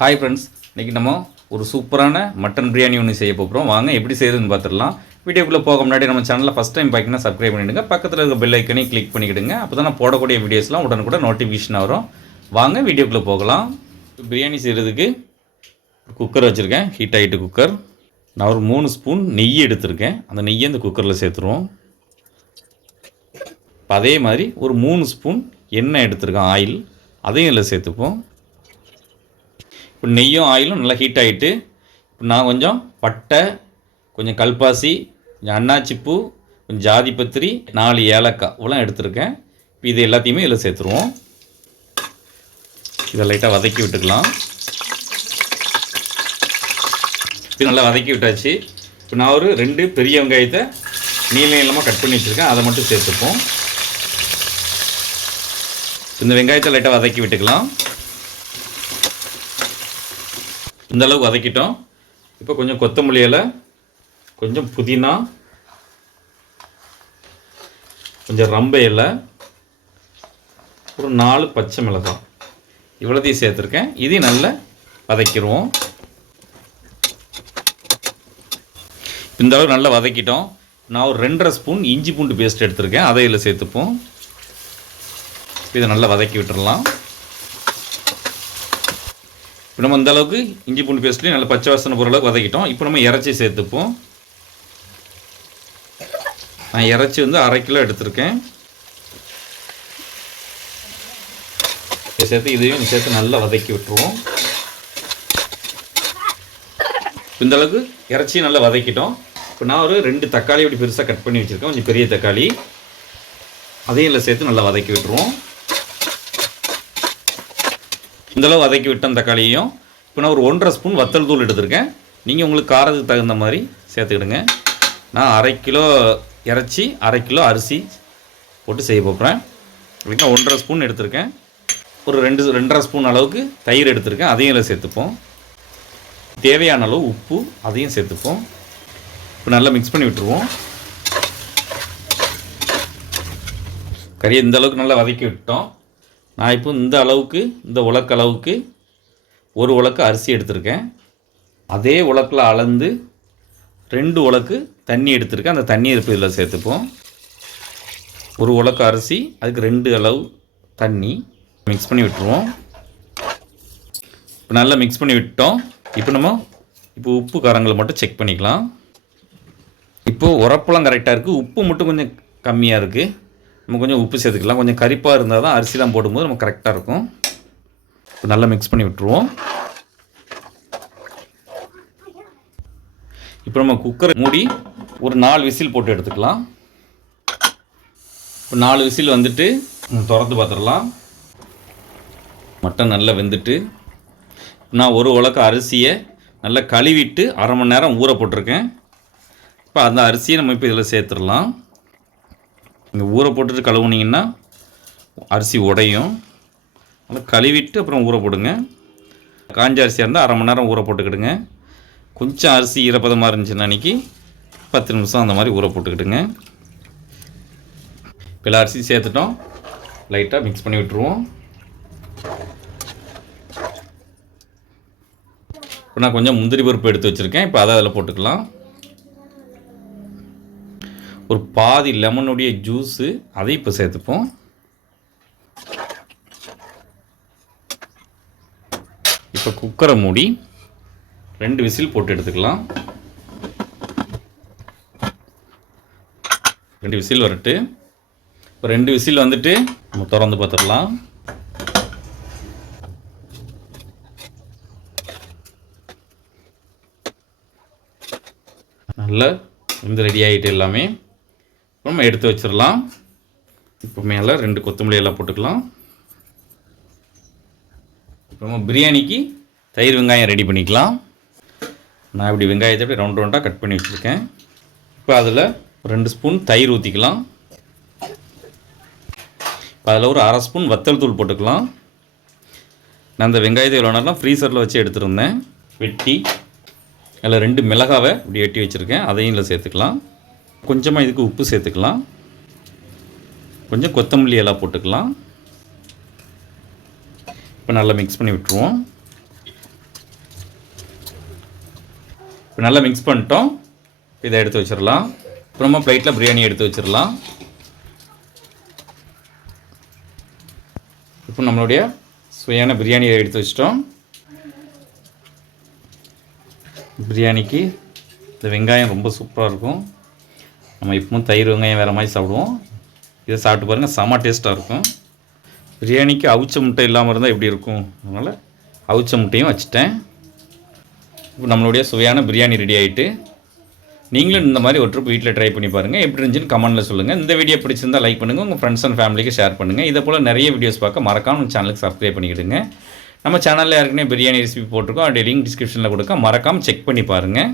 Hi friends, இன்றைக்கி நம்ம ஒரு சூப்பரான மட்டன் பிரியாணி ஒன்று செய்ய போகிறோம். வாங்க எப்படி செய்யுதுன்னு பார்த்துடலாம். வீடியோக்குள்ளே போக முன்னாடி நம்ம சேனலில் ஃபஸ்ட் டைம் பார்த்திங்கன்னா சப்ஸ்கிரைப் பண்ணிவிடுங்க. பக்கத்தில் இருக்க பெல் ஐக்கனையும் கிளிக் பண்ணிக்கிடுங்க. அப்போ தான் நான் போடக்கூடிய வீடியோஸ்லாம் உடனுக்குடன் நோட்டிஃபிகேஷன் வரும். வாங்க வீடியோக்குள்ளே போகலாம். பிரியாணி செய்கிறதுக்கு குக்கர் வச்சுருக்கேன். ஹீட் ஆகிட்டு குக்கர். நான் ஒரு 3 ஸ்பூன் நெய் எடுத்திருக்கேன். அந்த நெய்யை இந்த குக்கரில் சேர்த்துருவோம். அதே மாதிரி ஒரு 3 ஸ்பூன் எண்ணெய் எடுத்திருக்கேன், ஆயில். அதையும் இதில் சேர்த்துப்போம். இப்போ நெய்யும் ஆயிலும் நல்லா ஹீட் ஆகிட்டு இப்போ நான் கொஞ்சம் பட்டை, கொஞ்சம் கல்பாசி, கொஞ்சம் அன்னாச்சிப்பூ, கொஞ்சம் ஜாதிபத்திரி, 4 ஏலக்காய் இவ்வளோ எடுத்துருக்கேன். இப்போ இது எல்லாத்தையுமே இதில் சேர்த்துருவோம். இதை லைட்டாக வதக்கி விட்டுக்கலாம். இது நல்லா வதக்கி விட்டாச்சு. இப்போ நான் ஒரு 2 பெரிய வெங்காயத்தை நீள நீளமாக கட் பண்ணி வச்சுருக்கேன். அதை மட்டும் சேர்த்துப்போம். இந்த வெங்காயத்தை லைட்டாக வதக்கி விட்டுக்கலாம். இந்த அளவுக்கு வதக்கிட்டோம். இப்போ கொஞ்சம் கொத்தமல்லி இலை, கொஞ்சம் புதினா, கொஞ்சம் ரம்பை இலை, ஒரு 4 பச்சை மிளகாய் இவ்வளோத்தையும் சேர்த்துருக்கேன். இதையும் நல்லா வதக்கிடுவோம். இந்த அளவுக்கு நல்லா வதக்கிட்டோம். நான் ஒரு 2.5 ஸ்பூன் இஞ்சி பூண்டு பேஸ்ட் எடுத்திருக்கேன். அதை இதில் சேர்த்துப்போம். இதை நல்லா வதக்கி விட்டுடலாம். இப்போ நம்ம இந்த அளவுக்கு இஞ்சி பூண்டு பேஸ்ட்லேயும் நல்லா பச்சை வாசனை போகிற அளவுக்கு வதக்கிட்டோம். இப்போ நம்ம இறைச்சி சேர்த்துப்போம். நான் இறைச்சி 1/2 கிலோ எடுத்திருக்கேன். இதை சேர்த்து இதையும் சேர்த்து நல்லா வதக்கி விட்டுருவோம். இந்த அளவுக்கு இறைச்சி நல்லா வதக்கிட்டோம். இப்போ நான் ஒரு 2 தக்காளி இப்படி பெருசாக கட் பண்ணி வச்சுருக்கேன், கொஞ்சம் பெரிய தக்காளி. அதையும் இதில் சேர்த்து நல்லா வதக்கி விட்டுருவோம். இந்தளவு வதக்கி விட்டேன் தக்காளியையும். இப்போ நான் ஒரு 1.5 ஸ்பூன் வத்தல் தூள் எடுத்திருக்கேன். நீங்கள் உங்களுக்கு காரத்துக்கு தகுந்த மாதிரி சேர்த்துக்கிடுங்க. நான் 1/2 கிலோ இறைச்சி, 1/2 கிலோ அரிசி போட்டு செய்ய போகிறேன். அப்படின்னா 1.5 ஸ்பூன் எடுத்திருக்கேன். ஒரு 2.5 ஸ்பூன் அளவுக்கு தயிர் எடுத்திருக்கேன். அதையும் இதில் சேர்த்துப்போம். தேவையான அளவு உப்பு, அதையும் சேர்த்துப்போம். இப்போ நல்லா மிக்ஸ் பண்ணி விட்டுருவோம். கறியை இந்த அளவுக்கு நல்லா வதக்கி விட்டோம். நான் இப்போ இந்த அளவுக்கு, இந்த உலக்கு அளவுக்கு 1 உலக்கு அரிசி எடுத்திருக்கேன். அதே உலக்கில் அளந்து 2 உலக்கு தண்ணி எடுத்திருக்கேன். அந்த தண்ணி இப்போ இதில் சேர்த்துப்போம். 1 உலக்கு அரிசி, அதுக்கு 2 அளவு தண்ணி மிக்ஸ் பண்ணி விட்டுருவோம். இப்போ நல்லா மிக்ஸ் பண்ணி விட்டோம். இப்போ உப்பு காரங்களை மட்டும் செக் பண்ணிக்கலாம். இப்போது உரப்பெல்லாம் கரெக்டாக இருக்குது. உப்பு மட்டும் கொஞ்சம் கம்மியாக இருக்குது. நம்ம கொஞ்சம் உப்பு சேர்த்துக்கலாம். கொஞ்சம் கரிப்பாக இருந்தால் தான் அரிசிலாம் போடும்போது நம்ம கரெக்டாக இருக்கும். இப்போ நல்லா மிக்ஸ் பண்ணி விட்டுருவோம். இப்போ நம்ம குக்கரை மூடி ஒரு 4 விசில் போட்டு எடுத்துக்கலாம். இப்போ 4 விசில் வந்துட்டு திறந்து பார்த்துடலாம். மட்டன் நல்லா வெந்துட்டு, நான் 1 உலக்கு அரிசியை நல்லா கழுவிட்டு 1/2 மணி நேரம் ஊற போட்டிருக்கேன். இப்போ அந்த அரிசியை நம்ம இப்போ இதில் சேர்த்துடலாம். நீங்கள் ஊற போட்டுட்டு கழுவுனீங்கன்னா அரிசி உடையும். நல்லா கழுவிட்டு அப்புறம் ஊற போடுங்க. காஞ்ச அரிசியாக இருந்தால் 1/2 மணி நேரம் ஊற போட்டுக்கிடுங்க. கொஞ்சம் அரிசி ஈரப்பதமாக இருந்துச்சுன்னா அன்றைக்கி 10 நிமிஷம் அந்த மாதிரி ஊற போட்டுக்கிடுங்க. இப்போ எல்லா அரிசி சேர்த்துட்டோம். லைட்டாக மிக்ஸ் பண்ணி விட்டுருவோம். இப்போ நான் கொஞ்சம் முந்திரி பருப்பு எடுத்து வச்சுருக்கேன். இப்போ அதை அதில் போட்டுக்கலாம். ஒரு பாதி லெமனுடைய ஜூஸு, அதை இப்போ சேர்த்துப்போம். இப்போ குக்கரை மூடி 2 விசில் போட்டு எடுத்துக்கலாம். 2 விசில் வரட்டு. இப்போ 2 விசில் வந்துட்டு நம்ம திறந்து பார்த்துடலாம். நல்லா வந்து ரெடி ஆகிட்டு எல்லாமே நம்ம எடுத்து வச்சிடலாம். இப்போ மேலே 2 கொத்தமல்லி எல்லாம் போட்டுக்கலாம். இப்போ நம்ம பிரியாணிக்கு தயிர் வெங்காயம் ரெடி பண்ணிக்கலாம். நான் இப்படி வெங்காயத்தை அப்படி ரவுண்ட் ரவுண்டாக கட் பண்ணி வச்சுருக்கேன். இப்போ அதில் 2 ஸ்பூன் தயிர் ஊற்றிக்கலாம். இப்போ அதில் ஒரு 1/2 ஸ்பூன் வத்தல் தூள் போட்டுக்கலாம். நான் அந்த வெங்காயத்தை எவ்வளோ நேரம் ஃப்ரீசரில் வச்சு எடுத்துருந்தேன். வெட்டி அதில் 2 மிளகாவை இப்படி வெட்டி வச்சுருக்கேன். அதையும் இதில் சேர்த்துக்கலாம். கொஞ்சமாக இதுக்கு உப்பு சேர்த்துக்கலாம். கொஞ்சம் கொத்தமல்லி எல்லாம் போட்டுக்கலாம். இப்போ நல்லா மிக்ஸ் பண்ணி விட்டுருவோம். இப்போ நல்லா மிக்ஸ் பண்ணிட்டோம். இதை எடுத்து வச்சிடலாம். அப்புறமா பிளேட்டில் பிரியாணி எடுத்து வச்சிடலாம். இப்போ நம்மளுடைய சுவையான பிரியாணியை எடுத்து வச்சிட்டோம். பிரியாணிக்கு இந்த வெங்காயம் ரொம்ப சூப்பராக இருக்கும். நம்ம இப்பவும் தயிர் வெங்காயம் வேறு மாதிரி சாப்பிடுவோம். இதை சாப்பிட்டு பாருங்கள், செம்ம டேஸ்ட்டாக இருக்கும். பிரியாணிக்கு அவிச்ச முட்டை இல்லாமல் இருந்தால் எப்படி இருக்கும், அதனால் அவிச்ச முட்டையும் வச்சுட்டேன். இப்போ நம்மளுடைய சுவையான பிரியாணி ரெடி ஆகிட்டு, நீங்களும் இந்த மாதிரி ஒரு ட்ரிப் வீட்டில் ட்ரை பண்ணி பாருங்கள். எப்படி இருந்துச்சுன்னு கமெண்ட்டில் சொல்லுங்கள். இந்த வீடியோ பிடிச்சிருந்தால் லைக் பண்ணுங்கள், உங்கள் ஃப்ரெண்ட்ஸ் அண்ட் ஃபேமிலிக்கு ஷேர் பண்ணுங்கள். இதை போல் நிறைய வீடியோஸ் பார்க்க மறக்காம நம்ம சேனலுக்கு சப்ஸ்கிரைப் பண்ணிக்கிடுங்க. நம்ம சேனலில் ஏற்கனவே பிரியாணி ரெசிபி போட்டிருக்கோம், அதோடைய லிங்க் டிஸ்கிரிப்ஷனில் கொடுக்க, மறக்காமல் செக் பண்ணி பாருங்கள்.